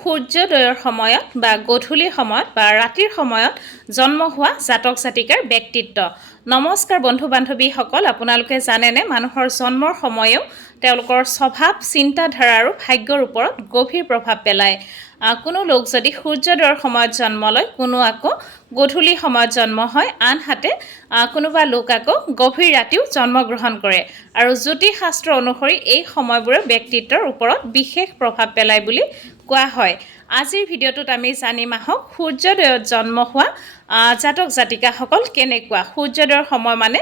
সূৰ্যোদয়ৰ সময়ত বা গধূলি সময়ত বা ৰাতিৰ সময়ত জন্ম হোৱা জাতক জাতিকাৰ ব্যক্তিত্ব। নমস্কাৰ বন্ধু বান্ধৱীসকল, আপোনালোকে জানেনে মানুহৰ জন্মৰ সময়ও তেওঁলোকৰ স্বভাৱ, চিন্তাধাৰা আৰু ভাগ্যৰ ওপৰত গভীৰ প্ৰভাৱ পেলায়। কোনো লোক যদি সূৰ্যোদয়ৰ সময়ত জন্ম লয়, কোনো আকৌ গধূলি সময়ত জন্ম হয়, আনহাতে কোনোবা লোক আকৌ গভীৰ ৰাতিও জন্মগ্ৰহণ কৰে। আৰু জ্যোতিষশাস্ত্ৰ অনুসৰি এই সময়বোৰে ব্যক্তিত্বৰ ওপৰত বিশেষ প্ৰভাৱ পেলায় বুলি কোৱা হয়। আজিৰ ভিডিঅ'টোত আমি জানিম আহক সূৰ্যোদয়ত জন্ম হোৱা জাতক জাতিকাসকল কেনেকুৱা। সূৰ্যোদয়ৰ সময় মানে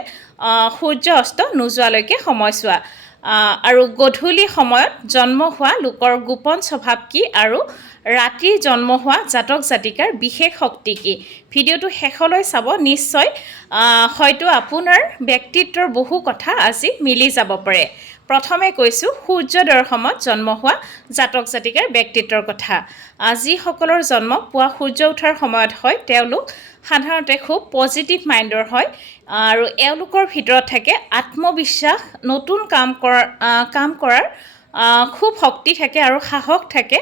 সূৰ্য অস্ত নোযোৱালৈকে সময়ছোৱা। আৰু গধূলি সময়ত জন্ম হোৱা লোকৰ গোপন স্বভাৱ কি আৰু ৰাতি জন্ম হোৱা জাতক জাতিকাৰ বিশেষ শক্তি কি। ভিডিঅ'টো শেষলৈ চাব, নিশ্চয় হয়তো আপোনাৰ ব্যক্তিত্বৰ বহু কথা আজি মিলি যাব পাৰে। প্ৰথমে কৈছোঁ সূৰ্যোদয়ৰ সময়ত জন্ম হোৱা জাতক জাতিকাৰ ব্যক্তিত্বৰ কথা। যিসকলৰ জন্ম পুৱা সূৰ্য উঠাৰ সময়ত হয়, তেওঁলোক সাধাৰণতে খুব পজিটিভ মাইণ্ডৰ হয় আৰু এওঁলোকৰ ভিতৰত থাকে আত্মবিশ্বাস, নতুন কাম কৰাৰ খুব শক্তি থাকে আৰু সাহস থাকে,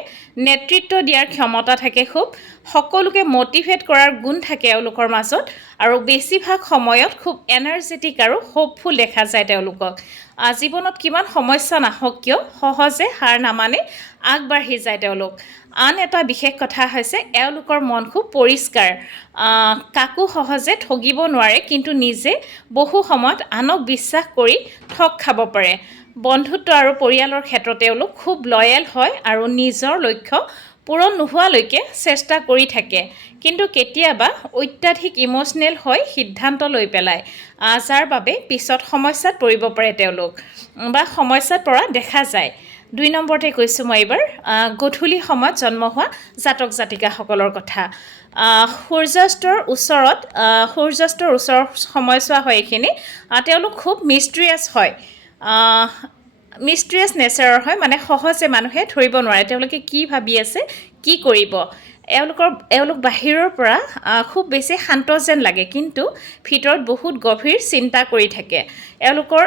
নেতৃত্ব দিয়াৰ ক্ষমতা থাকে, খুব সকলোকে মটিভেট কৰাৰ গুণ থাকে এওঁলোকৰ মাজত আৰু বেছিভাগ সময়ত খুব এনাৰ্জেটিক আৰু হোপফুল দেখা যায় তেওঁলোকক। জীৱনত কিমান সমস্যা নাহক কিয় সহজে হাৰ নামানে আগবাঢ়ি যায় তেওঁলোক। আন এটা বিশেষ কথা হৈছে এওঁলোকৰ মন খুব পৰিষ্কাৰ, কাকো সহজে ঠগিব নোৱাৰে, কিন্তু নিজে বহু সময়ত আনক বিশ্বাস কৰি ঠগ খাব পাৰে। বন্ধুত্ব আৰু পৰিয়ালৰ ক্ষেত্ৰত তেওঁলোক খুব লয়েল হয় আৰু নিজৰ লক্ষ্য পূৰণ নোহোৱালৈকে চেষ্টা কৰি থাকে, কিন্তু কেতিয়াবা অত্যাধিক ইম'চনেল হৈ সিদ্ধান্ত লৈ পেলায়, যাৰ বাবে পিছত সমস্যাত পৰিব পাৰে তেওঁলোক বা সমস্যাত পৰা দেখা যায়। 2 নম্বৰতে কৈছোঁ মই এইবাৰ গধূলি সময়ত জন্ম হোৱা জাতক জাতিকাসকলৰ কথা। সূৰ্যাস্তৰ ওচৰৰ সময়ছোৱা হয় এইখিনি। তেওঁলোক খুব মিষ্ট্ৰিয়াছ হয়, মিষ্ট্ৰিয়াছ নেচাৰৰ হয়, মানে সহজে মানুহে ধৰিব নোৱাৰে তেওঁলোকে কি ভাবি আছে, কি কৰিব। এওঁলোক বাহিৰৰ পৰা খুব বেছি শান্ত যেন লাগে, কিন্তু ভিতৰত বহুত গভীৰ চিন্তা কৰি থাকে। এওঁলোকৰ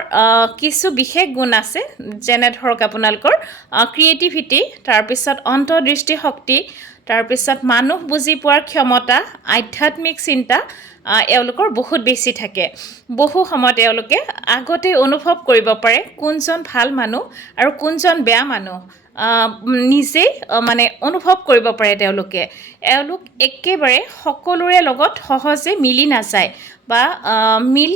কিছু বিশেষ গুণ আছে, যেনে ধৰক আপোনালোকৰ ক্ৰিয়েটিভিটি, তাৰপিছত অন্তৰ্দৃষ্টি শক্তি, তাৰপিছত মানুহ বুজি পোৱাৰ ক্ষমতা, আধ্যাত্মিক চিন্তা এওঁলোকৰ বহুত বেছি থাকে। বহু সময়ত এওঁলোকে আগতে অনুভৱ কৰিব পাৰে কোনজন ভাল মানুহ আৰু কোনজন বেয়া মানুহ, নিজেই মানে অনুভৱ কৰিব পাৰে তেওঁলোকে। এওঁলোক একেবাৰে সকলোৰে লগত সহজে মিলি নাযায় বা মিল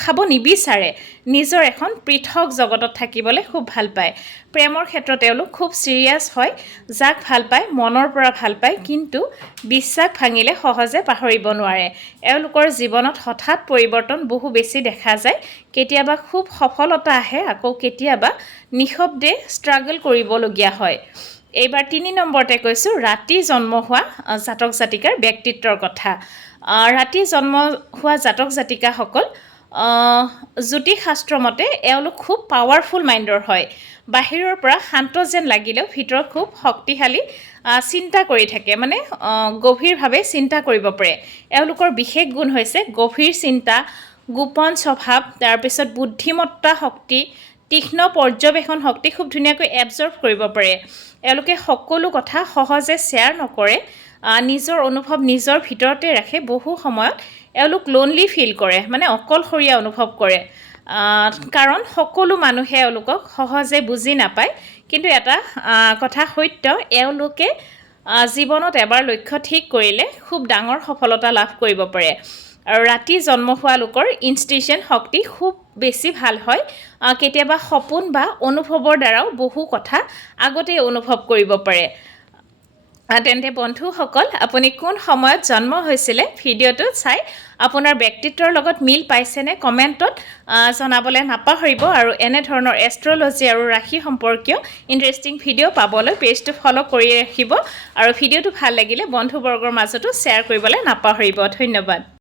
খাব নিবিচাৰে, নিজৰ এখন পৃথক জগতত থাকিবলৈ খুব ভাল পায়। প্ৰেমৰ ক্ষেত্ৰত তেওঁলোক খুব চিৰিয়াছ হয়, যাক ভাল পায় মনৰ পৰা ভাল পায়, কিন্তু বিশ্বাস ভাঙিলে সহজে পাহৰিব নোৱাৰে। এওঁলোকৰ জীৱনত হঠাৎ পৰিৱৰ্তন বহু বেছি দেখা যায়, কেতিয়াবা খুব সফলতা আহে, আকৌ কেতিয়াবা নিঃশব্দে ষ্ট্ৰাগল কৰিবলগীয়া হয়। এইবাৰ 3 নম্বৰতে কৈছোঁ ৰাতি জন্ম হোৱা জাতক জাতিকাৰ ব্যক্তিত্বৰ কথা। ৰাতি জন্ম হোৱা জাতক জাতিকাসকল জ্যোতিষশাস্ত্ৰ মতে এওঁলোক খুব পাৱাৰফুল মাইণ্ডৰ হয়। বাহিৰৰ পৰা শান্ত যেন লাগিলেও ভিতৰত খুব শক্তিশালী চিন্তা কৰি থাকে, মানে গভীৰভাৱে চিন্তা কৰিব পাৰে। এওঁলোকৰ বিশেষ গুণ হৈছে গভীৰ চিন্তা, গোপন স্বভাৱ, তাৰপিছত বুদ্ধিমত্তা শক্তি, তীক্ষ্ণ পৰ্যবেক্ষণ শক্তি, খুব ধুনীয়াকৈ এবজৰ্ভ কৰিব পাৰে। এওঁলোকে সকলো কথা সহজে শ্বেয়াৰ নকৰে, নিজৰ অনুভৱ নিজৰ ভিতৰতে ৰাখে। বহু সময়ত এওঁলোক লোনলি ফিল কৰে, মানে অকলশৰীয়া অনুভৱ কৰে, কাৰণ সকলো মানুহে এওঁলোকক সহজে বুজি নাপায়। কিন্তু এটা কথা সত্য, এওঁলোকে জীৱনত এবাৰ লক্ষ্য ঠিক কৰিলে খুব ডাঙৰ সফলতা লাভ কৰিব পাৰে। আৰু ৰাতি জন্ম হোৱা লোকৰ ইনষ্টিটিউশ্যন শক্তি খুব বেছি ভাল হয়, কেতিয়াবা সপোন বা অনুভৱৰ দ্বাৰাও বহু কথা আগতেই অনুভৱ কৰিব পাৰে। তেন্তে বন্ধুসকল, আপুনি কোন সময়ত জন্ম হৈছিলে ভিডিঅ'টো চাই আপোনাৰ ব্যক্তিত্বৰ লগত মিল পাইছেনে কমেণ্টত জনাবলৈ নাপাহৰিব। আৰু এনেধৰণৰ এষ্ট্ৰলজি আৰু ৰাশি সম্পৰ্কীয় ইণ্টাৰেষ্টিং ভিডিঅ' পাবলৈ পেজটো ফ'ল' কৰি ৰাখিব আৰু ভিডিঅ'টো ভাল লাগিলে বন্ধুবৰ্গৰ মাজতো শ্বেয়াৰ কৰিবলৈ নাপাহৰিব। ধন্যবাদ।